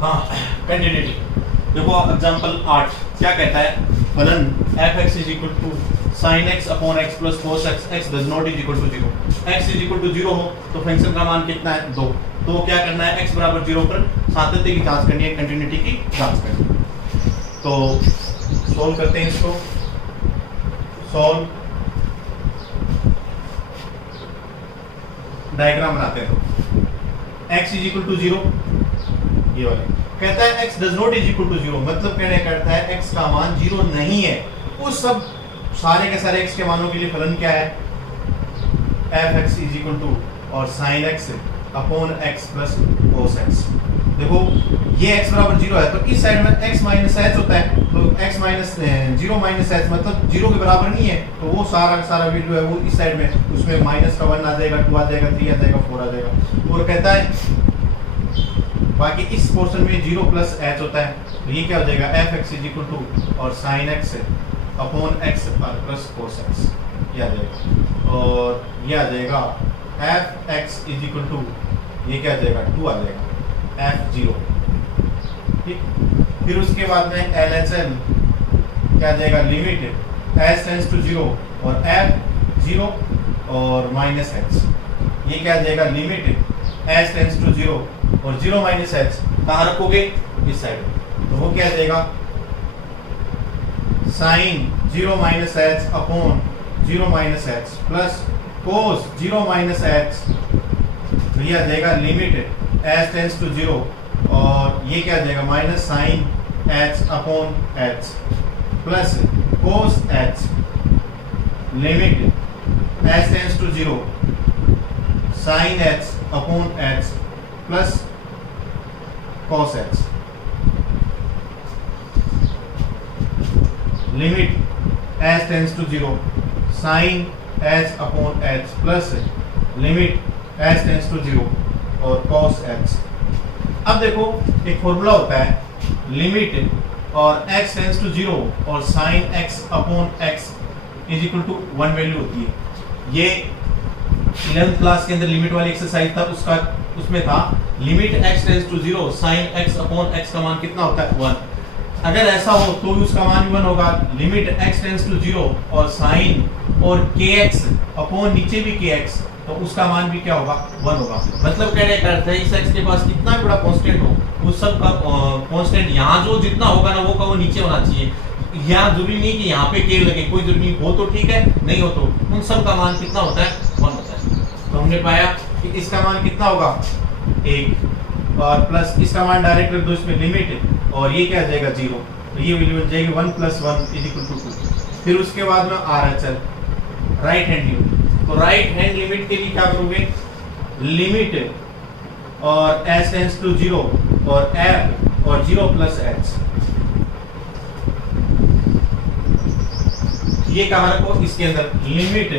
हाँ, कंटिन्यूटी। देखो एग्जांपल 8 क्या कहता है, फलन f(x) is equal to sin x upon x plus cos x, x does not is equal to 0। x is equal to 0 हो तो फंक्शन का मान कितना है 2। तो क्या करना है, x बराबर 0 पर सातत्य की जांच करनी है, कंटिन्यूटी की जांच करनी है। तो सॉल्व करते हैं इसको। सॉल्व, डायग्राम बनाते हैं। x इज इक्वल टू 0, ये वाले कहता है x does not is equal to 0, मतलब कहने करता है x का मान 0 नहीं है। उस सब सारे के सारे x के मानों के लिए फलन क्या है, f(x) इज इक्वल टू और sin x upon x plus cos x। देखो ये x बराबर 0 है तो इस साइड में x माइनस h होता है, तो x माइनस 0 माइनस h मतलब 0 के बराबर नहीं है, तो वो सारा का सारा वैल्यू है वो इस साइड में, उसमें माइनस का 1 आ जाएगा, 2 आ जाएगा, 3 आ जाएगा, 4 आ जाएगा। और कहता है बाकी इस पोर्शन में 0 प्लस h होता है, तो ये क्या हो जाएगा, f(x) इज इक्वल टू और sin x upon x plus cos x, ये आ जाएगा। और ये आ जाएगा f(x) इज इक्वल टू, ये क्या आ जाएगा 2 आ जाएगा, f(0), ठीक। फिर उसके बाद में LHL क्या आ जाएगा, लिमिट h टेंड्स टू 0 और f(0) और माइनस h, ये क्या आ जाएगा, लिमिट h टेंड्स टू 0 और 0 माइनस h कहाँ रखोगे, इस साइड, तो वो क्या आ जाएगा, sine 0 minus h upon 0 minus h plus cos 0 minus h, तो ये आ जाएगा लिमिट h टेंड्स टू 0 और ये क्या आ जाएगा, minus sine h upon h plus cos h, limit h tends to 0 sine h upon h plus cos h, limit h tends to 0 sine h upon h plus limit h tends to 0 और cos h। अब देखो एक formula होता है, limit और x tends to 0 और sine x upon x is equal to 1 value होती है। ये 11th क्लास के अंदर लिमिट वाली एक्सरसाइज था, उसमें था limit x tends to 0 sine x upon x का मान कितना होता है 1। अगर ऐसा हो तो भी उसका मान 1 होगा। लिमिट x टेंड्स टू 0 और साइन और kx अपॉन नीचे भी kx, तो उसका मान भी क्या होगा 1 होगा। मतलब कहने का अर्थ है इस x के पास कितना भी बड़ा कांस्टेंट हो, उस सब का कांस्टेंट यहाँ जो जितना होगा ना वो का वो नीचे होना चाहिए। यहाँ जरूरी नहीं कि यहाँ पे k लगे, कोई जरूरी नहीं, हो तो ठीक है, नहीं हो तो उन सब का मान कितना होता है 1 होता है। तो हमने पाया कि इसका मान कितना होगा 1 और प्लस इसका मान डायरेक्ट रख दो इसमें लिमिट और ये क्या आ जाएगा 0, तो ये वैल्यू बन जाएगी 1 + 1 = 2। फिर उसके बाद में RHL राइट हैंड लिमिट, तो राइट हैंड लिमिट के लिए क्या करोगे, लिमिट और h टेंड्स टू 0 और f और 0 + h, ये कहाँ रखो इसके अंदर, लिमिट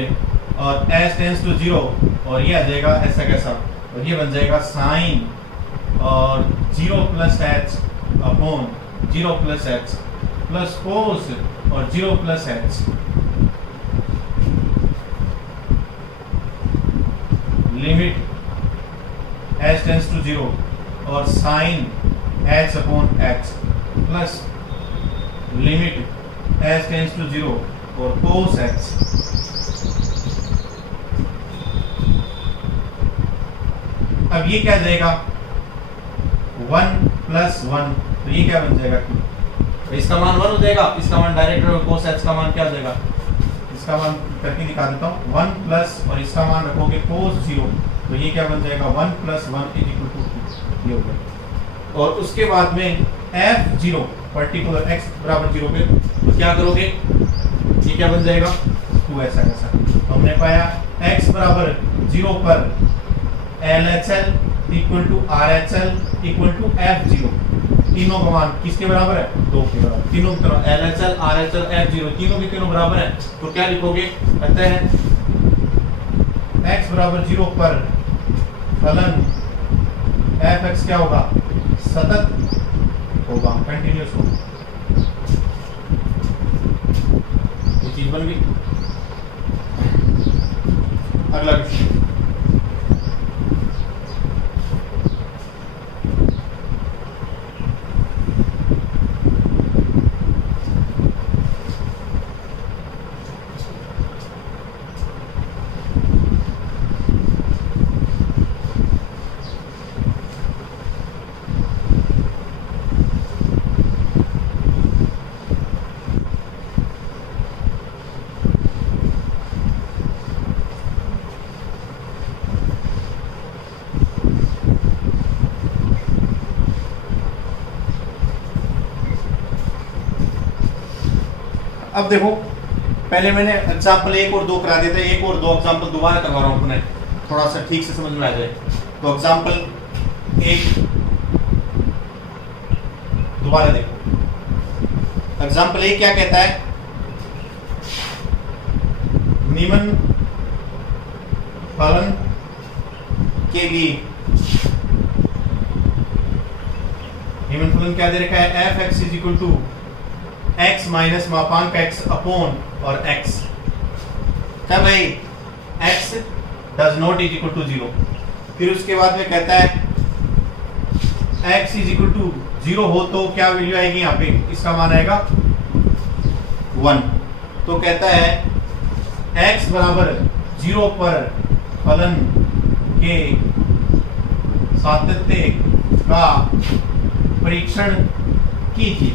और h टेंड्स टू 0 और ये आ जाएगा ऐसा कैसा, और ये बन जाएगा साइन और 0 + h upon 0 + h plus cos और 0 + h, limit h tends to 0 और sine h upon h plus limit h tends to 0 और कोस h। अब ये क्या जाएगा 1 + 1, तो ये क्या बन जाएगा 2, तो इसका मान 1 हो जाएगा, इसका मान डायरेक्ट कोस h का मान क्या हो जाएगा, इसका मान करके दिखा देता हूँ 1 प्लस और इसका मान रखोगे कोस 0, तो ये क्या बन जाएगा 1 + 1 = 2, ये हो गया। और उसके बाद में f0 पर्टिकुलर x = 0 पे तो क्या करोगे, ये क्या बन जाएगा 2 ऐसा कैसा। तो हमने पाया x = 0 पर LHL = RHL = f0, तीनों का मान किसके बराबर है 2 के बराबर, तीनों की तरह LHL RHL f0 तीनों के तीनों बराबर है। तो क्या लिखोगे, कहते हैं x = 0 पर फलन f(x) क्या होगा, सतत होगा, कंटिन्यूअस होगा। ये चीज बन गई। अगला क्वेश्चन, अब देखो, पहले मैंने एग्जाम्पल 1 और 2 करा दिया था, 1 और 2 एग्जाम्पल दोबारा करवा रहा हूँ अपने, थोड़ा सा ठीक से समझ में आ जाए। तो एग्जाम्पल 1 दोबारा देखो। एग्जाम्पल 1 क्या कहता है, निम्न फलन के लिए, निम्न फलन क्या दे रखा है, F x is equal to X minus मापांक एक्स अपॉन और एक्स, क्या भाई, X does not is equal to 0। फिर उसके बाद में कहता है एक्स इज इक्वल टू 0 हो तो क्या वैल्यू आएगी, यहाँ पे इसका मान आएगा 1। तो कहता है x बराबर 0 पर फलन के सातत्य का परीक्षण कीजिए।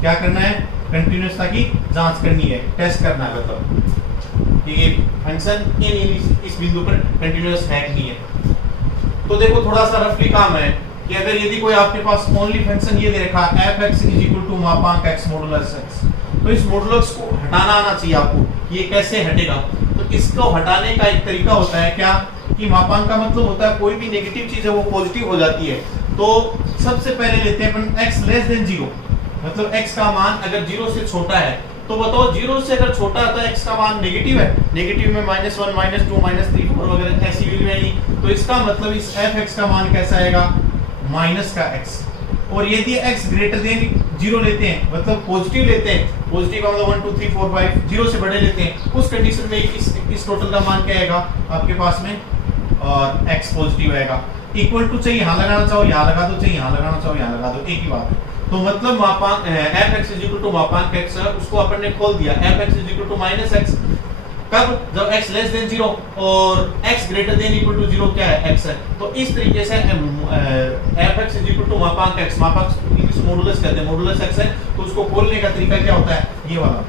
क्या करना है, कंटिन्यूअसता की जांच करनी है, टेस्ट करना है, मतलब कि ये फंक्शन इस बिंदु पर कंटिन्यूअस है कि नहीं है। तो देखो थोड़ा सा रफली काम है कि अगर यदि कोई आपके पास ओनली फंक्शन ये दे रखा है F x is equal to मापांक एक्स मॉडुलस एक्स, तो इस मॉडुलस को हटाना आना चाहिए आपको। ये कैसे हटेगा, तो इसको हटाने का एक तरीका होता है क्या, कि मापांक का मतलब होता है कोई भी नेगेटिव चीज है वो पॉजिटिव हो जाती है। तो सबसे पहले लेते हैं अपन एक्स लेस देन 0, मतलब x का मान अगर 0 से छोटा है, तो बताओ 0 से अगर छोटा है तो x का मान नेगेटिव है, नेगेटिव में -1 -2 -3 4 वगैरह ऐसी वैल्यू आएगी। तो इसका मतलब इस fx का मान कैसा आएगा, माइनस का x। और यदि x ग्रेटर देन 0 लेते हैं, मतलब पॉजिटिव लेते हैं, पॉजिटिव का मतलब 1 2 3 4 5 0 से बड़े लेते हैं, उस कंडीशन में इस टोटल का मान क्या आएगा आपके पास में, और x पॉजिटिव आएगा। इक्वल टू चाहिए यहाँ लगाना चाहो यहाँ लगा दो, चाहिए यहाँ लगाना चाहो यहाँ लगा दो, एक ही बात है। तो मतलब मापांक f x is equal to मापांक एक्स है, उसको अपन ने खोल दिया, f x is equal to minus x, कब, जब x लेस देन 0 और x greater than equal to 0 क्या है, x है। तो इस तरीके से f x is equal to मापांक x, मापांक इंग्लिश मॉडुलस कहते हैं, मॉडुलस x है, तो उसको खोलने का तरीका क्या होता है, ये वाला।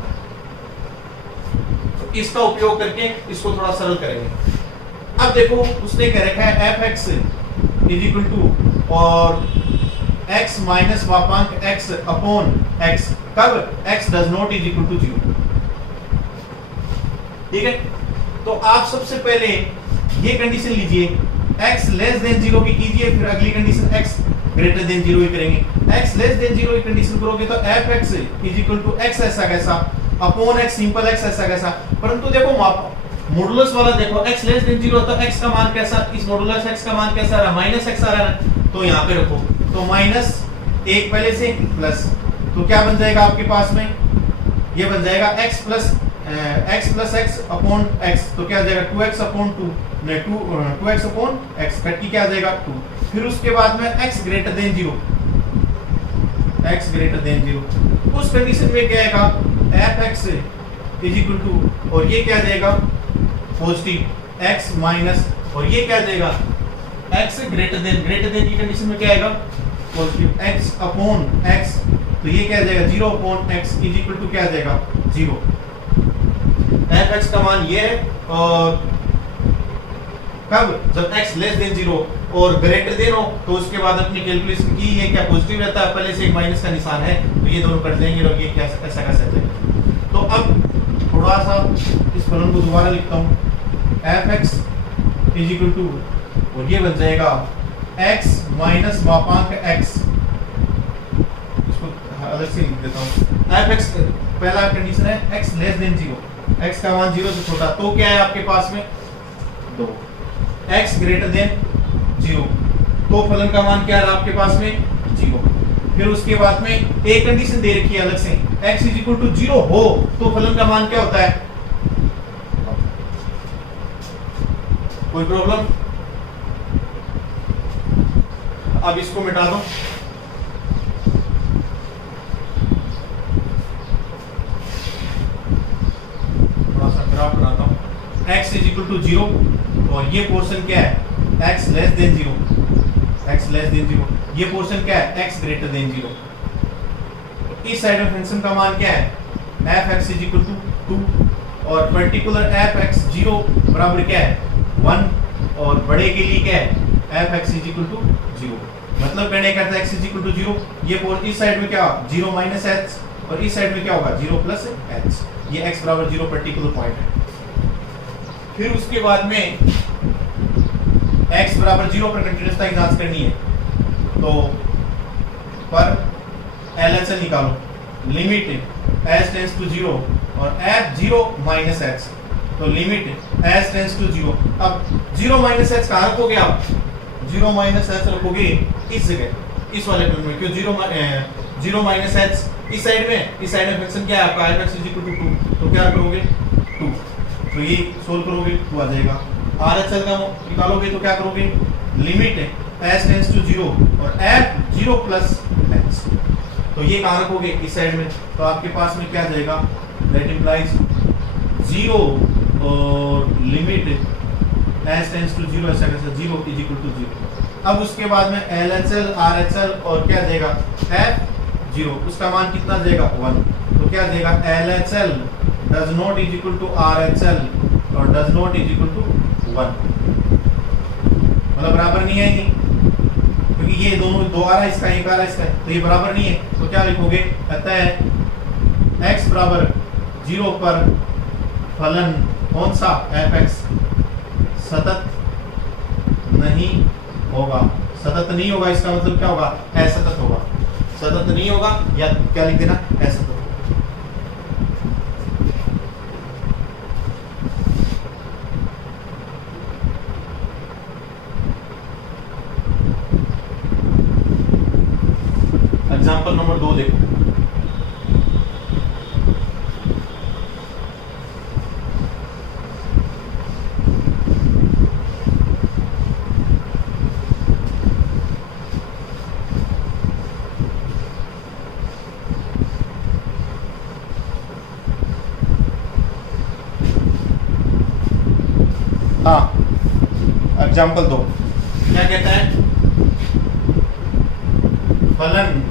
तो इसका उपयोग करके इसको थोड़ा सरल करेंगे। अब देखो उसने कह रखा है F x is equal to और x माइनस मापांक x अपॉन x, कब, x does not is equal to 0। ठीक है, तो आप सबसे पहले ये कंडीशन लीजिए, x लेस देन 0 की कीजिए, फिर अगली कंडीशन x ग्रेटर देन 0 ही करेंगे। x लेस देन 0 की कंडीशन करोगे तो f x is equal to x ऐसा कैसा अपॉन x सिंपल x ऐसा कैसा, परंतु देखो मॉडुलस वाला देखो x लेस देन 0 तो x का मान कैसा, इस मॉडुलस x का मान कैसा आ रहा, माइनस x आ रहा है, तो यहाँ पे रखो, तो माइनस 1 पहले से प्लस, तो क्या बन जाएगा आपके पास में, ये बन जाएगा x plus x upon x, तो क्या आ जाएगा 2x अपॉन 2, नहीं 2x अपॉन x, कट की क्या आ जाएगा 2। फिर उसके बाद में x greater than 0, x greater than 0, उस कंडीशन में क्या आएगा, f x is equal to, और ये क्या आ जाएगा पॉजिटिव x माइनस, और ये क्या आ जाएगा x ग्रेटर देन की कंडीशन में क्या आएगा पॉजिटिव x अपॉन x, तो ये क्या आ जाएगा 0 upon x is equal to क्या आ जाएगा 0। एफ एक्स का मान ये है, और कब, जब x लेस देन 0 और ग्रेटर देन हो, तो उसके बाद अपनी कैलकुलेशन की, ये क्या पॉजिटिव रहता है, पहले से एक माइनस का निशान है, तो ये दोनों कट देंगे और ये क्या ऐसा कर सकते हैं। तो अब थोड़ा सा इस फलन को दोबारा लिखता हूँ, f x is equal to, और ये बन जाएगा x माइनस मापांक x, इसको अलग से लिख देता हूँ। एफ एक्स पहला कंडीशन है x लेस देन 0, x का मान 0 से छोटा, तो क्या है आपके पास में 2, x ग्रेटर देन 0, तो फलन का मान क्या है आपके पास में 0। फिर उसके बाद में एक कंडीशन दे रखी है अलग से, x इज इक्वल टू 0 हो तो फलन का मान क्या होता है, कोई प्रॉब्लम। अब इसको मिटा दो, थोड़ा सा ग्राफ बनाता हूं, x इज इक्वल टू 0 और ये पोर्शन क्या है x less than 0, x less than 0, ये पोर्शन क्या है x ग्रेटर देन 0। इस साइड में फंक्शन का मान क्या है, F x is equal to 2, और पर्टिकुलर एफ एक्स 0 बराबर क्या है 1, और बड़े के लिए क्या है F x is equal to 0, मतलब कहने का x इज इक्वल टू 0, ये इस साइड में क्या 0 माइनस x, और इस साइड में क्या होगा 0 प्लस एच, ये x बराबर 0 पर्टिकुलर पॉइंट है। फिर उसके बाद में x बराबर 0 पर कंटीन्यूअसता की जांच करनी है, तो पर LHS निकालो, लिमिट s टेंड्स टू 0 और f 0 माइनस h, तो लिमिट s टेंड्स टू 0। अब 0 माइनस h कहाँ रखोगे आप? 0 माइनस h रखोगे इस जगह, इस वाले टर्म में, क्यों 0 माइनस h इस साइड में फंक्शन क्या है आपका f(x) = 2, तो क्या करोगे 2, तो ये सोल्व करोगे 2 आ जाएगा। RHS का निकालोगे तो क्या करोगे, लिमिट s टेंड्स टू 0 और f 0 प्लस h, तो ये कहाँ रखोगे इस साइड में, तो आपके पास में क्या आ जाएगा, दैट इंप्लाइज 0 और लिमिट s टेंड्स टू 0 ऐसा कैसे 0 = 0। अब उसके बाद में LHL RHL और क्या जाएगा f 0, उसका मान कितना जाएगा 1, तो क्या जाएगा LHL does not = RHL और does not = 1, मतलब बराबर नहीं है ये, क्योंकि ये दोनों दो आ रहा है, इसका एक आ रहा है इसका, तो ये बराबर नहीं है, तो क्या लिखोगे, कहता है x बराबर 0 पर फलन कौन सा f(x) सतत नहीं होगा। सतत नहीं होगा इसका मतलब क्या होगा, असतत होगा। सतत नहीं होगा या क्या लिख देना, असतत होगा। एग्जांपल नंबर 2 देखो, एग्जाम्पल 2 क्या कहता है, फलन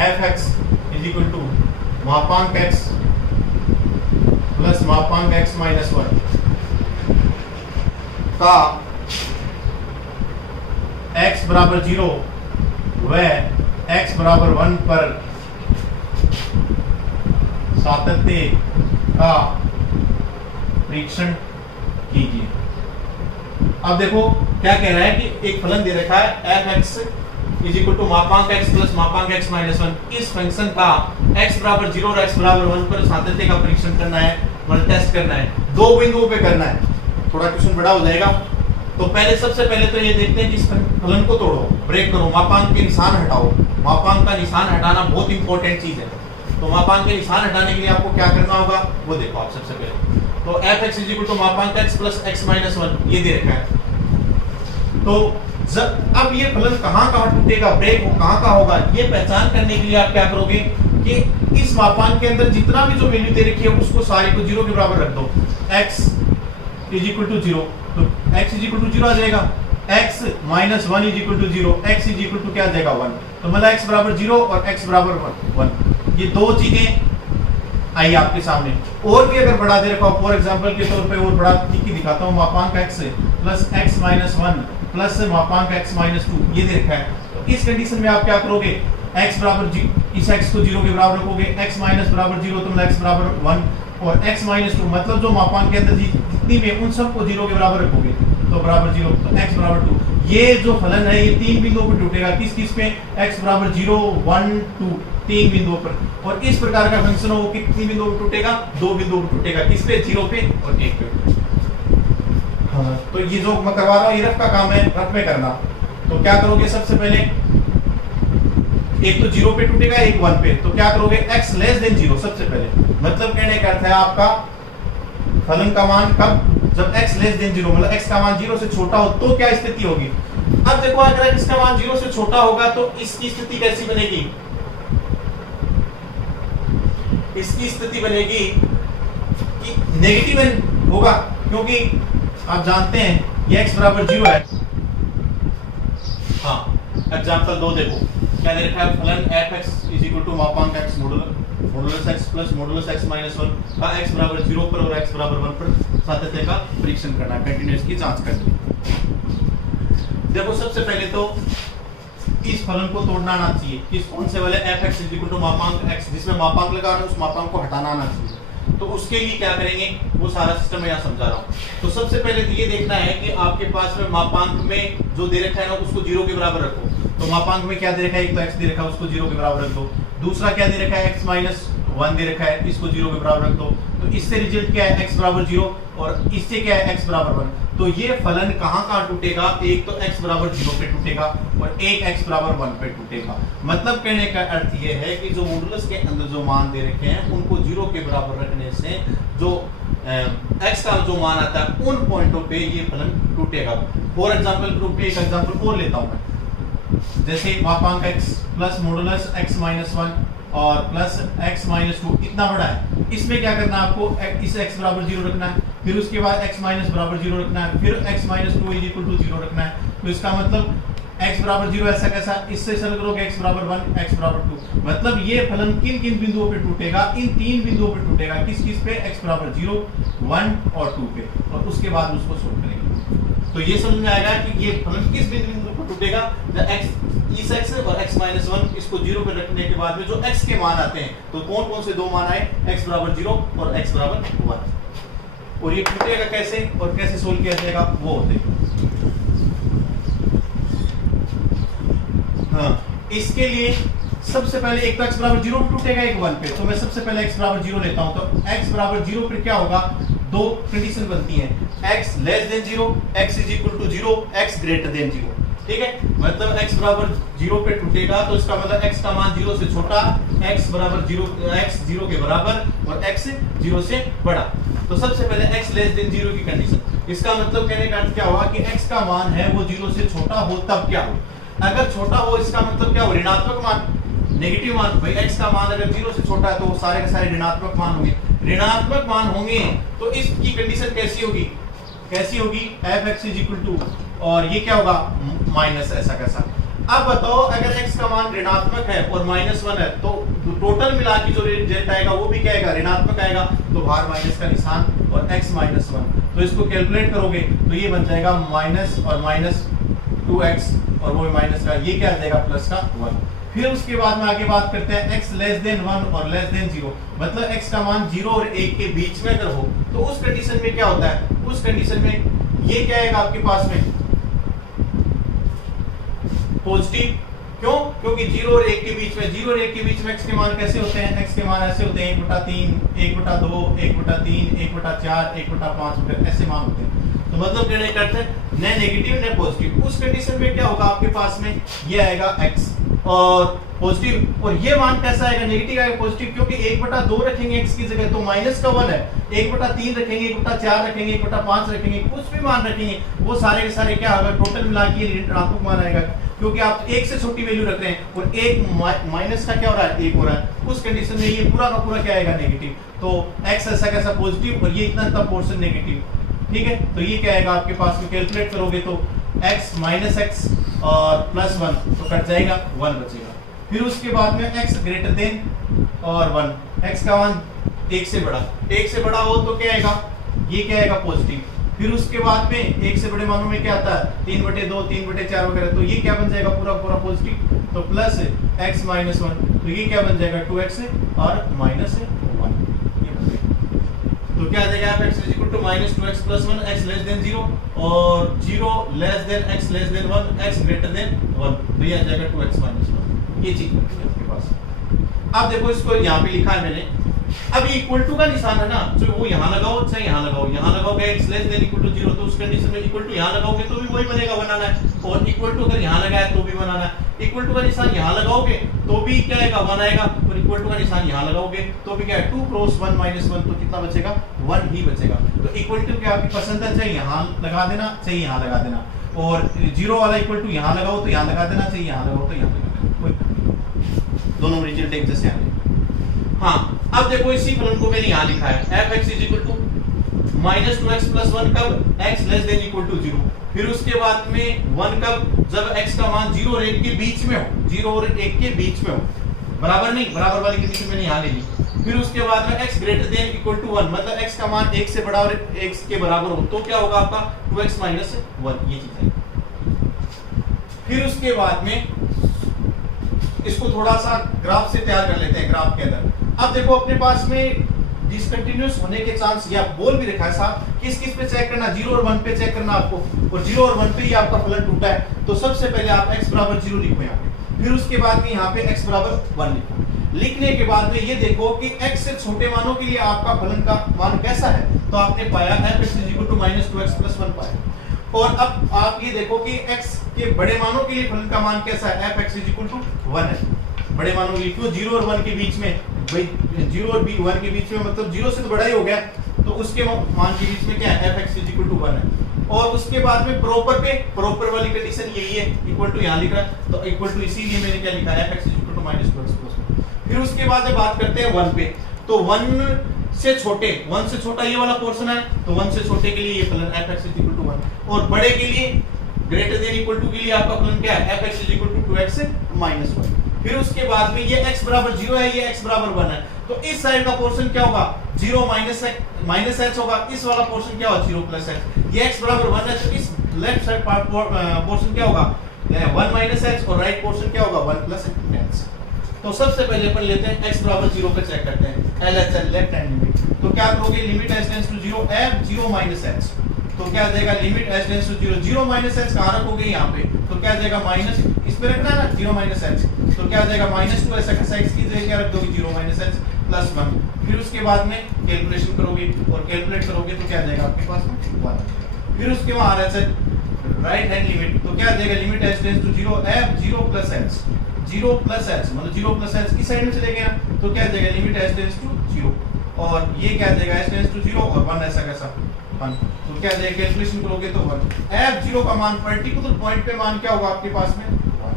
f(x) = मापांक x प्लस मापांक x माइनस 1 का x बराबर 0 व x बराबर 1 पर सातत्य का परीक्षण कीजिए। अब देखो क्या कह रहा है कि एक फलन दे रखा है f(x) = मापांक x प्लस मापांक x माइनस 1, इस फंक्शन का x बराबर 0 और x बराबर 1 पर सातत्य का परीक्षण करना है, मतलब टेस्ट करना है, दो बिंदुओं पे करना है। थोड़ा क्वेश्चन बड़ा हो जाएगा, तो सबसे पहले तो ये देखते हैं कि इस फलन को तोड़ो, ब्रेक करो, मापांक के निशान हटाओ। मापांक का निशान हटाना बहुत इंपॉर्टेंट चीज है, तो मापांक के निशान हटाने के लिए आपको क्या करना होगा वो देखो आप सबसे पहले। तो f(x) = मापांक x प्लस x माइनस 1 ये दे रखा है, तो अब ये फलन कहाँ टूटेगा, ब्रेक वो कहाँ होगा, ये पहचान करने के लिए आप क्या करोगे कि इस मापांक के अंदर जितना भी जो वैल्यू दे रखी है उसको सारे को 0 के बराबर रख दो। x = 0, तो x = 0 आ जाएगा, x माइनस 1 = 0, x = क्या आ जाएगा 1, तो मतलब x बराबर 0 और x बराबर 1, ये दो चीजें आई आपके सामने। और भी अगर बढ़ा दे रखा हो, फॉर एग्जांपल के तौर पे और बड़ा दिखाता हूँ, मापांक x plus x minus 1 plus मापांक x माइनस 2 ये दे रखा है, तो इस कंडीशन में आप क्या करोगे, x बराबर इस x को 0 के बराबर रखोगे, x माइनस बराबर 0 तो मतलब x बराबर 1 और x माइनस 2 मतलब जो मापांक के अंदर जितनी भी उन सबको 0 के बराबर रखोगे, तो बराबर 0, तो x बराबर 2। ये जो फलन है ये तीन बिंदुओं पर टूटेगा, किस पे, x बराबर 0 1 2 तीन बिंदुओं पर, और इस प्रकार का फंक्शन हो वो कितनी बिंदुओं पर टूटेगा, दो बिंदुओं पर टूटेगा, किस पे, 0 पे और 1 पे। हाँ, तो ये जो मैं करवा रहा हूँ ये रफ का काम है, रफ में करना। तो क्या करोगे, सबसे पहले एक तो 0 पे टूटेगा, एक 1 पे, तो क्या करोगे, x < 0 सबसे पहले, मतलब कहने का अर्थ है आपका फलन का मान कब, जब x < 0 मतलब x का मान 0 से छोटा हो तो क्या स्थिति होगी। अब देखो अगर x का मान 0 से छोटा होगा तो इसकी स्थिति कैसी बनेगी, इसकी स्थिति बनेगी कि नेगेटिव होगा, क्योंकि आप जानते हैं ये x बराबर 0 है। हाँ, एग्जांपल 2 देखो क्या दे रखा है, फलन f(x) = मापांक x modulus x plus modulus x minus 1 का x बराबर 0 पर और x बराबर 1 पर सातत्य का परीक्षण करना है, कंटीन्यूअस की जांच करनी है। देखो सबसे पहले तो इस फलन को तोड़ना आना चाहिए। किस कौन से वाले f x is equal to मापांक x, जिसमें मापांक लगा रहा हूं उस मापांक को हटाना आना चाहिए। तो उसके लिए क्या करेंगे वो सारा सिस्टम मैं यहाँ समझा रहा हूँ। तो सबसे पहले तो ये देखना है कि आपके पास में मापांक में जो दे रखा है ना उसको 0 के बराबर रखो। तो मापांक में क्या दे रखा है, एक तो x दे रखा है उसको 0 के बराबर रख दो। दूसरा क्या दे रखा है, x माइनस 1 दे रखा है, इसको 0 के बराबर रख दो। तो इससे रिजल्ट क्या है, x बराबर 0 और इससे क्या है, x बराबर 1। तो ये फलन कहाँ टूटेगा, एक तो x बराबर 0 पे टूटेगा और एक x बराबर 1 पे टूटेगा। मतलब कहने का अर्थ ये है कि जो मॉडुलस के अंदर जो मान दे रखे हैं उनको 0 के बराबर रखने से जो x का जो मान आता है उन पॉइंटों पे ये फलन टूटेगा। फॉर एग्जांपल ग्रुप पे एक एग्जांपल और लेता हूं मैं, जैसे मापांक x plus modulus x minus 1 और प्लस x माइनस 2 इतना बड़ा है। इसमें क्या करना है आपको, इस x बराबर 0 रखना है, फिर उसके बाद x माइनस बराबर 0 रखना है, फिर x minus 2 is equal to 0 रखना है। तो इसका मतलब x बराबर 0 ऐसा कैसा, इससे सरल करोगे x बराबर 1 x बराबर 2। मतलब ये फलन किन किन बिंदुओं पे टूटेगा, इन 3 बिंदुओं पे टूटेगा। किस किस पे, x बराबर 0 1 और 2 पे, और उसके बाद उसको सोल्व करेंगे। तो ये समझ में आएगा कि ये फलन किस बिंदु पर टूटेगा, इस x और x माइनस 1 इसको 0 पे रखने के बाद में जो x के मान आते हैं, तो कौन कौन से दो मान आए, x बराबर 0 और x बराबर 1। और ये टूटेगा कैसे और कैसे सोल्व किया जाएगा वो होते हैं। हाँ, इसके लिए सबसे पहले एक तो x बराबर 0 पे टूटेगा, एक 1 पे। तो मैं सबसे पहले x बराबर 0 लेता हूं। तो x बराबर 0 पे क्या होगा, दो कंडीशन बनती हैं, x less than 0, x is equal to 0, x greater than 0। ठीक है, मतलब x बराबर 0 पे टूटेगा तो इसका मतलब x का मान 0 से छोटा, x बराबर 0, x 0 के बराबर और x 0 से बड़ा। तो सबसे पहले x लेस देन 0 की कंडीशन, इसका मतलब कहने का अर्थ क्या हुआ कि x का मान है वो 0 से छोटा हो तब क्या हो, अगर छोटा हो इसका मतलब क्या हो, ऋणात्मक मान, नेगेटिव मान। भाई x का मान अगर 0 से छोटा है तो वो सारे के सारे ऋणात्मक मान होंगे। ऋणात्मक मान होंगे तो इसकी कंडीशन कैसी होगी, कैसी होगी, f(x) इज इक्वल टू, और ये क्या होगा, माइनस ऐसा कैसा। अब बताओ अगर x का मान ऋणात्मक है और -1 है तो टोटल मिला के जो रिजल्ट आएगा वो भी क्या आएगा, ऋणात्मक आएगा। तो बाहर माइनस का निशान और x -1, तो इसको कैलकुलेट करोगे तो ये बन जाएगा माइनस और माइनस 2x और वो माइनस का, ये क्या आ जाएगा, प्लस का 1। फिर उसके बाद में आगे बात करते हैं x लेस देन 1 और लेस देन 0, मतलब x का मान 0 और 1 के बीच में अगर हो तो उस कंडीशन में क्या होता है, उस कंडीशन में ये क्या आएगा आपके पास में, पॉजिटिव। क्यों, क्योंकि 0 और 1 के बीच में, 0 और 1 के बीच में x के मान कैसे होते हैं, x के मान ऐसे होते हैं 1/3, 1/2, 1/3, 1/4, 1/5 ऐसे मान होते हैं। तो मतलब कहने का अर्थ है न नेगेटिव न पॉजिटिव। उस कंडीशन में क्या होगा आपके पास में, ये आएगा x और पॉजिटिव, और ये मान कैसा आएगा, नेगेटिव आएगा पॉजिटिव, क्योंकि 1/2 रखेंगे x की जगह तो माइनस का 1 है, 1/3 रखेंगे, 1/4 रखेंगे, 1/5 रखेंगे, कुछ भी मान रखेंगे वो सारे के सारे क्या होगा, टोटल मिला के ऋणात्मक मान आएगा, क्योंकि आप 1 से छोटी वैल्यू रख रहे हैं और 1 माइनस का क्या हो रहा है, 1 हो रहा है। उस कंडीशन में ये पूरा का पूरा क्या आएगा, नेगेटिव। तो x ऐसा कैसा पॉजिटिव और ये इतना पोर्शन नेगेटिव। ठीक है, तो ये क्या आएगा आपके पास में, कैलकुलेट करोगे तो x माइनस x और प्लस 1 तो कट जाएगा, 1 बचेगा। फिर उसके बाद में x ग्रेटर देन और 1, x का मान 1 से बड़ा, 1 से बड़ा हो तो क्या आएगा, ये क्या आएगा, पॉजिटिव। फिर उसके बाद में 1 से बड़े मानों में क्या आता है, 3/2, 3/4 वगैरह, तो ये क्या बन जाएगा, पूरा पूरा पॉजिटिव। तो प्लस x माइनस 1, तो ये क्या बन जाएगा, 2x और माइनस 1। तो क्या आ जाएगा, f(x) is equal to -2x plus 1, x less than 0 और 0 less than x less than 1, x greater than 1, तो ये आ जाएगा 2x माइनस 1। ये चीज आपके पास। अब देखो इसको यहाँ पे लिखा है मैंने, अब ये इक्वल टू का निशान है ना, तो वो यहाँ लगाओ चाहे यहाँ लगाओ, यहाँ लगाओगे x less than equal to 0 तो उस कंडीशन में इक्वल टू यहाँ लगाओगे तो भी वही बनेगा, बनाना है। और इक्वल टू अगर यहाँ लगाया तो भी बनाना है, इक्वल टू का निशान यहाँ लगाओगे तो भी क्या आएगा, 1 आएगा, और इक्वल टू का निशान यहाँ लगाओगे तो भी क्या है, 2 क्रॉस 1 माइनस 1, तो कितना बचेगा, 1 ही बचेगा। तो इक्वल टू क्या आपकी पसंद है, चाहे यहाँ लगा देना चाहे यहाँ लगा देना, और 0 वाला इक्वल टू यहाँ लगाओ तो यहाँ लगा देना, चाहे यहाँ लगाओ तो यहाँ लगा देना, दोनों रिजल्ट एक जैसे आने। हाँ, अब देखो इसी फलन को मैंने यहाँ लिखा है, f(x) is equal to -2x plus 1 कब, x less than equal to 0। फिर उसके बाद में 1 कब, जब x का मान 0 और 1 के बीच में हो, 0 और 1 के बीच में हो, बराबर नहीं, बराबर वाली कंडीशन मैंने यहाँ ले ली। फिर उसके बाद में x greater than equal to 1, मतलब x का मान 1 से बड़ा और x के बराबर हो तो क्या होगा आपका 2x माइनस 1, ये चीज है। फिर उसके बाद में इसको थोड़ा सा ग्राफ से तैयार कर लेते हैं ग्राफ के अंदर। अब देखो अपने पास में डिसकंटिन्यूअस होने के चांस या बोल भी रखा है साहब, किस किस पे चेक करना, 0 और 1 पे चेक करना आपको, और 0 और 1 पे ही आपका फलन टूटा है तो सबसे पहले आप x बराबर 0 लिखो यहाँ पे, फिर उसके बाद में यहाँ पे x बराबर 1 लिखो। लिखने के बाद में ये देखो कि x से छोटे मानों के लिए आपका फलन का मान कैसा है, तो आपने पाया f(x = -2x + 1) पाया। और अब आप ये देखो कि x के बड़े मानों के लिए फलन का मान कैसा है, f(x = 1) है बड़े मानों के लिए। क्यों 0 और 1 के बीच में, भाई 0 और 1 के बीच में मतलब 0 से तो बड़ा ही हो गया, तो उसके मान के बीच में क्या है, f(x = 1) है। और उसके बाद में प्रॉपर वाली कंडीशन यही है, इक्वल टू यहाँ लिख रहा है तो इक्वल टू, इसीलिए मैंने क्या लिखा है, f(x = -2x + 1). फिर उसके बाद जब बात करते हैं 1 पे, तो 1 से छोटा ये वाला पोर्शन है, तो 1 से छोटे के लिए ये फलन f(x = 1), और बड़े के लिए ग्रेटर देन इक्वल टू के लिए आपका फलन क्या है, f(x = 2x - 1). फिर उसके बाद में ये x बराबर 0 है, ये x बराबर 1 है, तो इस साइड का पोर्शन क्या होगा, 0 माइनस h होगा, इस वाला पोर्शन क्या होगा, 0 + h। ये x बराबर 1 है तो इस लेफ्ट साइड पोर्शन क्या होगा, 1 - h, और राइट पोर्शन क्या होगा, 1 + h। तो सबसे पहले अपन लेते हैं x बराबर 0 पे चेक करते हैं, LHL लेफ्ट हैंड लिमिट। तो क्या करोगे, limit h tends to 0 f 0 - h, तो क्या आ जाएगा, limit h tends to 0, 0 - h कहां रखोगे, यहाँ पे, तो क्या आ जाएगा, माइनस इस पे रखना है ना, 0 - h, तो क्या आ जाएगा, -2 ऐसा कैसा, x की जगह क्या रख दोगे, 0 - h + 1। फिर उसके बाद में कैलकुलेशन करोगे और कैलकुलेट करोगे तो क्या आ जाएगा आपके पास में 1। फिर उसके बाद RHL राइट हैंड लिमिट, तो क्या आ जाएगा, limit h tends to 0 f 0 + h, 0 + h मतलब 0 + h की साइड में चले गए ना, तो क्या आ जाएगा, लिमिट h टेंड्स टू 0, और ये क्या आ जाएगा, h टेंड्स टू 0 और 1 ऐसा कैसा 1, तो क्या आ जाएगा, कैलकुलेशन करोगे तो 1। f0 का मान पर्टिकुलर पॉइंट पे मान क्या होगा आपके पास में 1।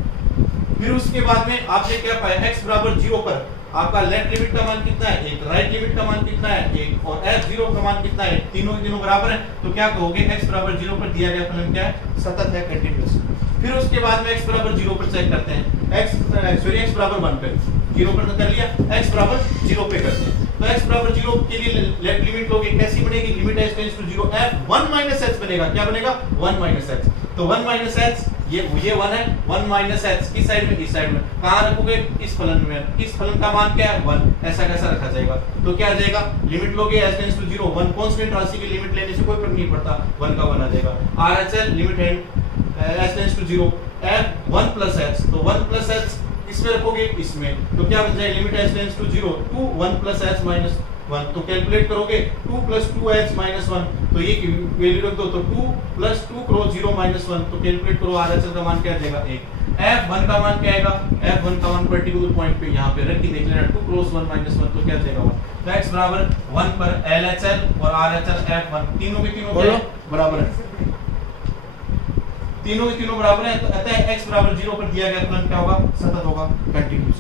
फिर उसके बाद में आपने क्या पाया, x बराबर 0 पर आपका लेफ्ट लिमिट का मान कितना है, 1, राइट लिमिट का मान कितना है, 1, और f0 का मान कितना है, तीनों के तीनों बराबर है, तो क्या कहोगे, x बराबर 0 पर दिया गया फलन क्या है, सतत है, कंटीन्यूअस। फिर उसके बाद में x बराबर 0 पर चेक करते हैं, x बराबर 1 पे, 0 पर कर लिया, x बराबर 0 पे करते हैं। तो x बराबर 0 के लिए लेफ्ट लिमिट लोगे, कैसी बनेगी, limit h tends to 0 f 1 - h बनेगा, क्या बनेगा, 1 - h, तो 1 - h ये 1 है, 1 - h किस साइड में, इस साइड में, कहां रखोगे, इस फलन में, इस फलन का मान क्या है, 1, ऐसा कैसा रखा जाएगा, तो क्या आ जाएगा, लिमिट लोगे h टेंड्स टू 0, 1 कांस्टेंट राशि की लिमिट लेने से कोई फर्क नहीं पड़ता, 1 का 1 आ जाएगा। RHL लिमिट है h tends to 0 f 1 + h, तो 1 + h इसमें रखोगे, इसमें, तो क्या बन जाएगा, limit h tends to 0 2 1 + h - 1, तो कैलकुलेट करोगे 2 + 2h - 1, तो ये वैल्यू रख दो, तो 2 + 2 करो 0 - 1, तो कैलकुलेट करो, RHL का मान क्या आ जाएगा, 1। f1 का मान क्या आएगा, f1 का मान पर्टिकुलर पॉइंट पे यहाँ पे रख के देख लेना, 2 × 1 - 1, तो क्या आ जाएगा 1। तो x बराबर 1 पर LHL और RHL f1 तीनों के तीनों बराबर है, तीनों के तीनों बराबर है, तो अतः x बराबर 0 पर दिया गया फलन क्या होगा, सतत होगा, कंटीन्यूअस।